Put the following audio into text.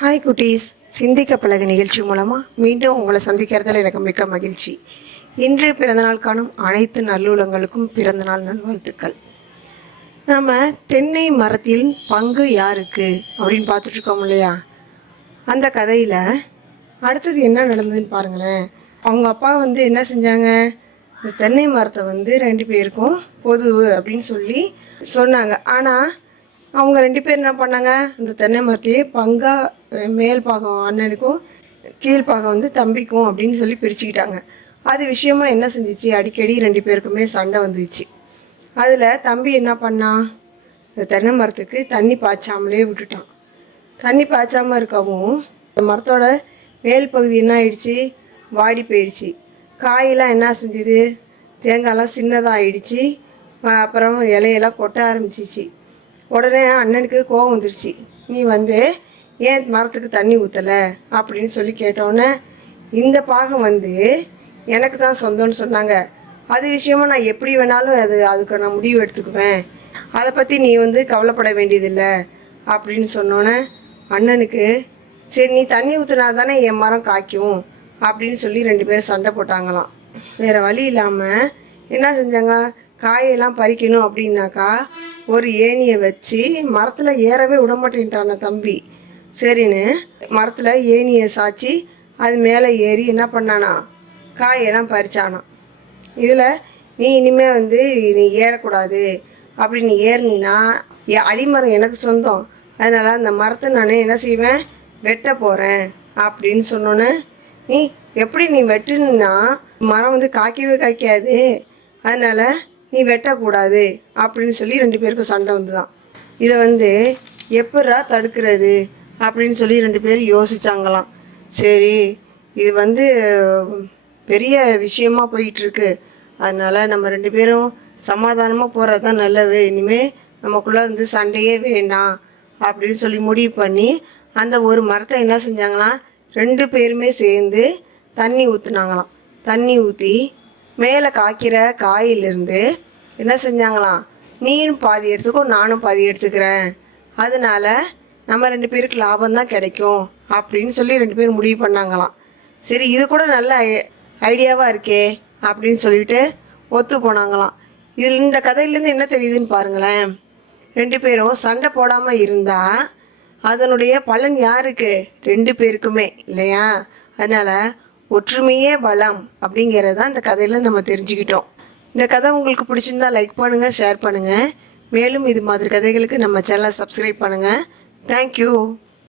Hi குட்டீஸ். சிந்திக்க பழகு நிகழ்ச்சி மூலமாக மீண்டும் உங்களை சந்திக்கிறதுல எனக்கு மிக்க மகிழ்ச்சி. இன்று பிறந்தநாள் காணும் அனைத்து நல்லுலங்களுக்கும் பிறந்தநாள் நல்வாழ்த்துக்கள். நாம் தென்னை மரத்தில் பங்கு யாருக்கு அப்படின்னு பார்த்துட்ருக்கோம் இல்லையா? அந்த கதையில் அடுத்தது என்ன நடந்ததுன்னு பாருங்களேன். அவங்க அப்பா வந்து என்ன செஞ்சாங்க? இந்த தென்னை மரத்தை வந்து ரெண்டு பேருக்கும் பொது அப்படின்னு சொல்லி சொன்னாங்க. ஆனால் அவங்க ரெண்டு பேர் என்ன பண்ணாங்க? இந்த தென்னை மரத்தையே பங்கா மேல் பாகம் அண்ணனுக்கும் கீழ் பாகம் வந்து தம்பிக்கும் அப்படின்னு சொல்லி பிரிச்சுக்கிட்டாங்க. அது விஷயமா என்ன செஞ்சிச்சு? அடிக்கடி ரெண்டு பேருக்குமே சண்டை வந்துச்சு. அதில் தம்பி என்ன பண்ணான் இந்த தென்னை மரத்துக்கு தண்ணி பாய்ச்சாமலே விட்டுட்டான். தண்ணி பாய்ச்சாமல் இருக்கவும் இந்த மரத்தோட மேல் பகுதி என்ன ஆயிடுச்சு? வாடி போயிடுச்சு. காயெல்லாம் என்ன செஞ்சுது? தேங்காய்லாம் சின்னதாக ஆயிடுச்சு. அப்புறம் இலையெல்லாம் கொட்ட ஆரம்பிச்சிச்சு. உடனே அண்ணனுக்கு கோவம் வந்துருச்சு. நீ வந்து ஏன் மரத்துக்கு தண்ணி ஊற்றலை அப்படின்னு சொல்லி கேட்டோன்னே இந்த பாகம் வந்து எனக்கு தான் சொந்தம்னு சொன்னாங்க. அது விஷயமா நான் எப்படி வேணாலும் அது அதுக்கு நான் முடிவு எடுத்துக்குவேன். அதை பற்றி நீ வந்து கவலைப்பட வேண்டியதில்லை. அப்படின்னு சொன்னோன்னே அண்ணனுக்கு சரி நீ தண்ணி ஊற்றுனா தானே என் மரம் காய்க்கும். அப்படின்னு சொல்லி ரெண்டு பேரும் சண்டை போட்டாங்களாம். வேறு வழி இல்லாமல் என்ன செஞ்சாங்க? காயெல்லாம் பறிக்கணும் அப்படின்னாக்கா ஒரு ஏணியை வச்சு மரத்தில் ஏறவே விட மாட்டேன்ட்டான தம்பி. சரின்னு மரத்தில் ஏணியை சாய்ச்சி அது மேலே ஏறி என்ன பண்ணானா காயெல்லாம் பறிச்சானா. இதில் நீ இனிமேல் வந்து நீ ஏறக்கூடாது. அப்படி நீ ஏறினா அடிமரம் எனக்கு சொந்தம். அதனால் அந்த மரத்தை நான் என்ன செய்வேன்? வெட்ட போகிறேன் அப்படின்னு சொன்னோன்னே நீ எப்படி நீ வெட்டுனா மரம் வந்து காய்க்கவே காய்க்காது. அதனால் நீ வெட்டக்கூடாது அப்படின்னு சொல்லி ரெண்டு பேருக்கும் சண்டை வந்துதான். இதை வந்து எப்படா தடுக்கிறது அப்படின்னு சொல்லி ரெண்டு பேரும் யோசிச்சாங்களாம். சரி இது வந்து பெரிய விஷயமா போயிட்டுருக்கு. அதனால் அதனால நம்ம ரெண்டு பேரும் சமாதானமாக போகிறது தான் நல்லது. இனிமேல் நமக்குள்ளே வந்து சண்டையே வேண்டாம் அப்படின்னு சொல்லி முடிவு பண்ணி அந்த ஒரு மரத்தை என்ன செஞ்சாங்களாம்? ரெண்டு பேருமே சேர்ந்து தண்ணி ஊற்றுனாங்களாம் தண்ணி ஊற்றி மேலே காய்க்கிற காயிலிருந்து என்ன செஞ்சாங்களாம்? நீயும் பாதி எடுத்துக்கோ நானும் பாதி எடுத்துக்கிறேன். அதனால நம்ம ரெண்டு பேருக்கு லாபம் தான் கிடைக்கும் அப்படின்னு சொல்லி ரெண்டு பேரும் முடிவு பண்ணாங்களாம். சரி இது கூட நல்ல ஐடியாவாக இருக்கே அப்படின்னு சொல்லிட்டு ஒத்து போனாங்களாம். இதில் இந்த கதையிலேருந்து என்ன தெரியுதுன்னு பாருங்களேன். ரெண்டு பேரும் சண்டை போடாமல் இருந்தால் அதனுடைய பலன் யாருக்கு? ரெண்டு பேருக்குமே இல்லையா? அதனால் ஒற்றுமையே பலம் அப்படிங்கிறத இந்த கதையில் நம்ம தெரிஞ்சுக்கிட்டோம். இந்த கதை உங்களுக்கு பிடிச்சிருந்தா லைக் பண்ணுங்கள் ஷேர் பண்ணுங்கள் மேலும் இது மாதிரி கதைகளுக்கு நம்ம சேனலை சப்ஸ்கிரைப் பண்ணுங்கள் தேங்க்யூ